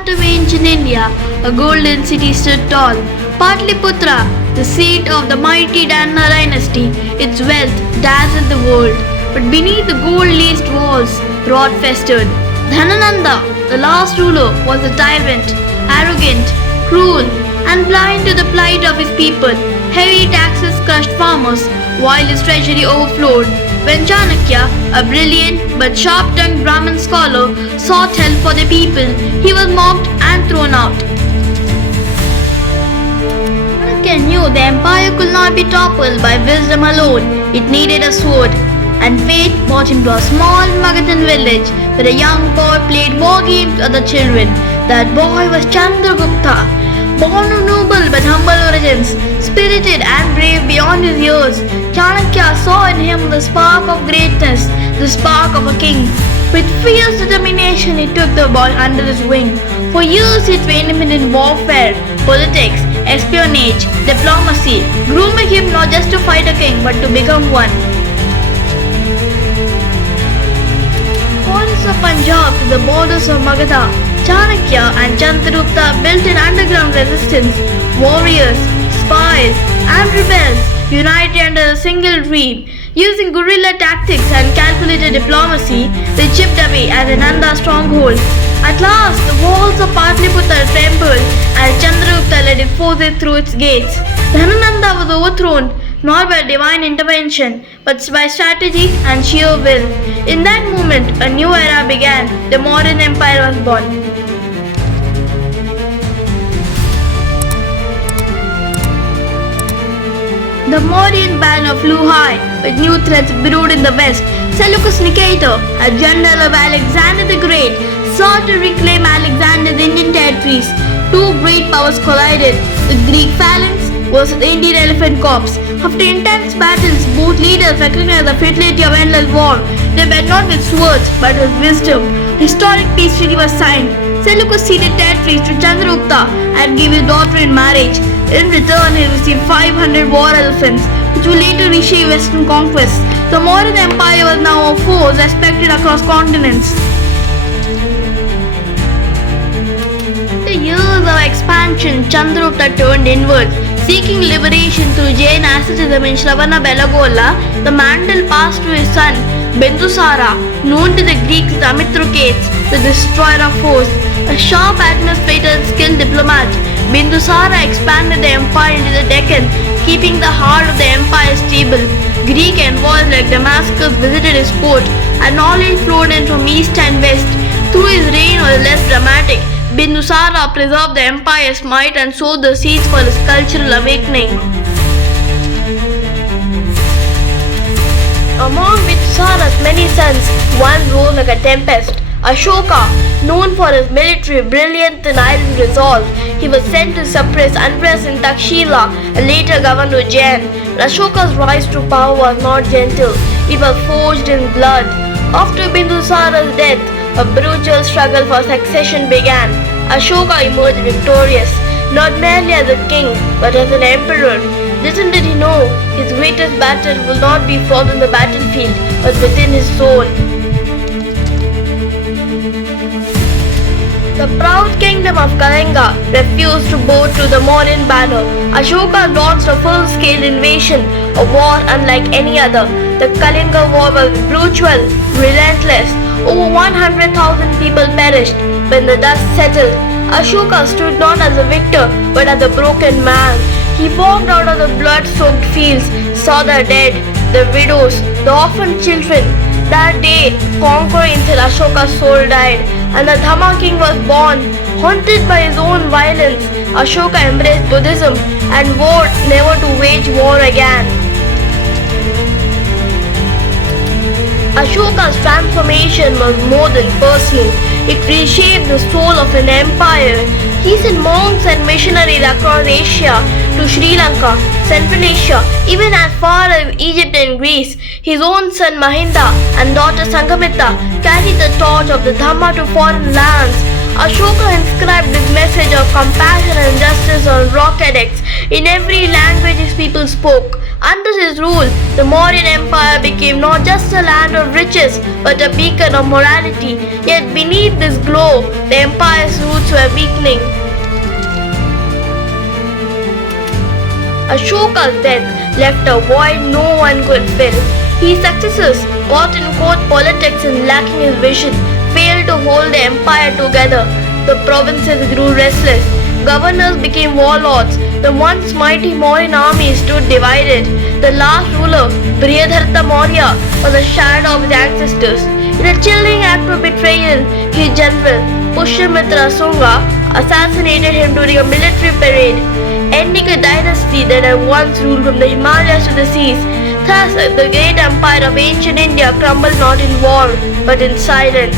heart of ancient India, a golden city stood tall. Patliputra, the seat of the mighty Nanda dynasty, its wealth dazzled the world. But beneath the gold-laced walls, rot festered. Dhanananda, the last ruler, was a tyrant, arrogant, cruel, and blind to the plight of his people. Heavy taxes crushed farmers, while his treasury overflowed. When Chanakya, a brilliant but sharp-tongued Brahmin scholar, sought help for the people, he was mocked and thrown out. Chanakya knew the empire could not be toppled by wisdom alone. It needed a sword. And fate brought him to a small Magadhan village where a young boy played war games with other children. That boy was Chandragupta. Born of noble but humble origins, spirited and brave beyond his years, Chanakya saw in him the spark of greatness, the spark of a king. With fierce determination, he took the boy under his wing. For years, he trained him in warfare, politics, espionage, diplomacy, grooming him not just to fight a king but to become one. Forests of Punjab to the borders of Magadha, Chanakya and Chandragupta built an underground resistance. Warriors, spies, and rebels united under a single dream. Using guerrilla tactics and calculated diplomacy, they chipped away at the Nanda stronghold. At last, the walls of Patliputra trembled and Chandragupta led his forces through its gates. Dhanananda was overthrown, not by divine intervention, but by strategy and sheer will. In that moment, a new era began. The Mauryan Empire was born. The Mauryan banner flew high, with new threats brewed in the west. Seleucus Nicator, a general of Alexander the Great, sought to reclaim Alexander's Indian territories. Two great powers collided, the Greek phalanx versus the Indian elephant corps. After intense battles, both leaders recognized the futility of endless war. They met not with swords, but with wisdom. Historic peace treaty was signed. Seleucus ceded territories to Chandragupta and gave his daughter in marriage. In return, he received 500 war elephants, which would later reshape Western conquests. The Mauryan Empire was now a force respected across continents. After years of expansion, Chandragupta turned inwards. Seeking liberation through Jain asceticism in Shravana-Belagola, the mantle passed to his son, Bindusara, known to the Greeks as Amithrocates, the destroyer of force. A sharp administrator and skilled diplomat, Bindusara expanded the empire into the Deccan, keeping the heart of the empire stable. Greek envoys like Damascus visited his court, and knowledge flowed in from east and west. Though his reign was less dramatic, Bindusara preserved the empire's might and sowed the seeds for his cultural awakening. Among Bindusara's many sons, one rose like a tempest. Ashoka, known for his military brilliance and iron resolve, he was sent to suppress unrest in Takshila and later governed Ujjain. Ashoka's rise to power was not gentle, it was forged in blood. After Bindusara's death, a brutal struggle for succession began. Ashoka emerged victorious, not merely as a king, but as an emperor. Little did he know, his greatest battle will not be fought on the battlefield, but within his soul. The proud kingdom of Kalinga refused to bow to the Mauryan banner. Ashoka launched a full-scale invasion, a war unlike any other. The Kalinga war was brutal, relentless. Over 100,000 people perished. When the dust settled, Ashoka stood not as a victor, but as a broken man. He walked out of the blood-soaked fields, saw the dead, the widows, the orphaned children. That day, conquering till Ashoka's soul died, and the Dhamma king was born. Haunted by his own violence, Ashoka embraced Buddhism and vowed never to wage war again. Ashoka's transformation was more than personal. It reshaped the soul of an empire. He sent monks and missionaries across Asia to Sri Lanka, Central Asia, even as far as Egypt and Greece. His own son Mahinda and daughter Sanghamitta carried the torch of the Dhamma to foreign lands. Ashoka inscribed his message of compassion and justice on rock edicts in every language his people spoke. Under his rule, the Mauryan Empire became not just a land of riches but a beacon of morality. Yet beneath this glow, the empire's roots were weakening. Ashoka's death left a void no one could fill. His successors, caught in court politics and lacking his vision, failed to hold the empire together. The provinces grew restless. Governors became warlords. The once mighty Mauryan army stood divided. The last ruler, Chandragupta Maurya, was a shadow of his ancestors. In a chilling act of betrayal, his general, Pushyamitra Sunga, assassinated him during a military parade, ending a dynasty that had once ruled from the Himalayas to the seas. Thus, the great empire of ancient India crumbled not in war, but in silence.